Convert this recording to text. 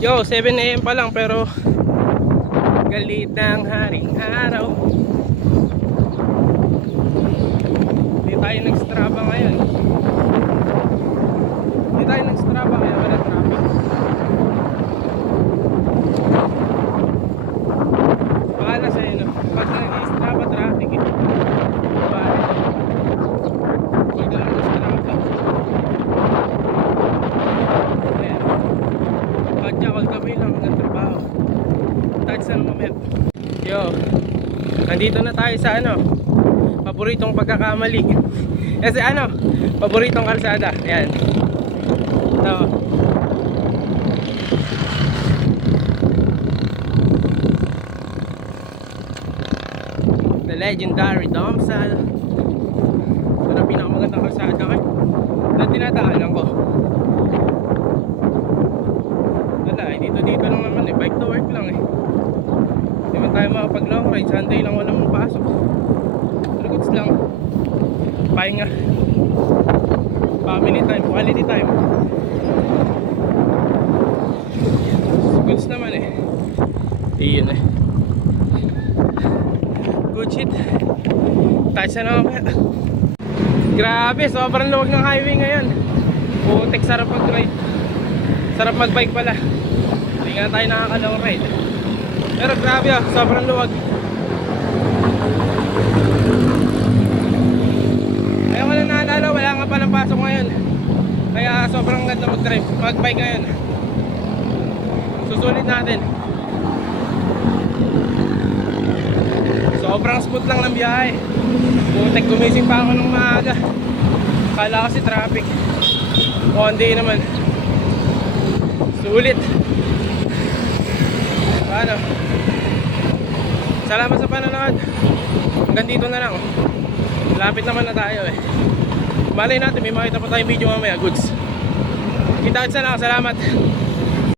Yo, 7 AM pa lang pero galit ng haring araw. Hindi tayo nag-strava ngayon. Hindi tayo nag-strava ngayon, wala traffic. Bahala sa'yo, no? Pag nag-strava, traffic eh. Bahala. Pag nag-strava, ayan. Pagka kagabi lang ng trabaho. Touch na mamaya. Yo, nandito na tayo sa ano, paboritong pagkakamali. Kasi ano, paboritong kalsada. Ayan. Ito. The legendary Domsal. Ito na pinakamagandang kalsada kayo na tinataanan ko. Wala, dito lang naman eh. Bike to work lang eh. Hindi man tayo makapag long ride. Sunday lang wala mong pasok. Pero goods lang. Pahinga. Family time, quality time. Goods naman eh. Iyon eh. Good shit. Touch na naman. Grabe, sobrang luwag ng highway ngayon. Putik, sarap mag-ride. Sarap mag-bike pala. Hindi nga tayo nakaka-long ride. Pero grabe ah, sobrang luwag. Ayaw ko lang naalala, wala nga palang pasok ngayon. Kaya sobrang ganda mag-drive, mag-bike ngayon. Susulit natin. Sobrang smooth lang ng biyahe. Putik, gumising pa ako ng maaga. Kala kasi traffic. O hindi naman. Sulit. Paano? Salamat sa panonood. Hanggang dito na lang. Lapit naman na tayo eh. Malay natin may makita pa tayong video mamaya. Goods. Kita-kita na lang. Salamat.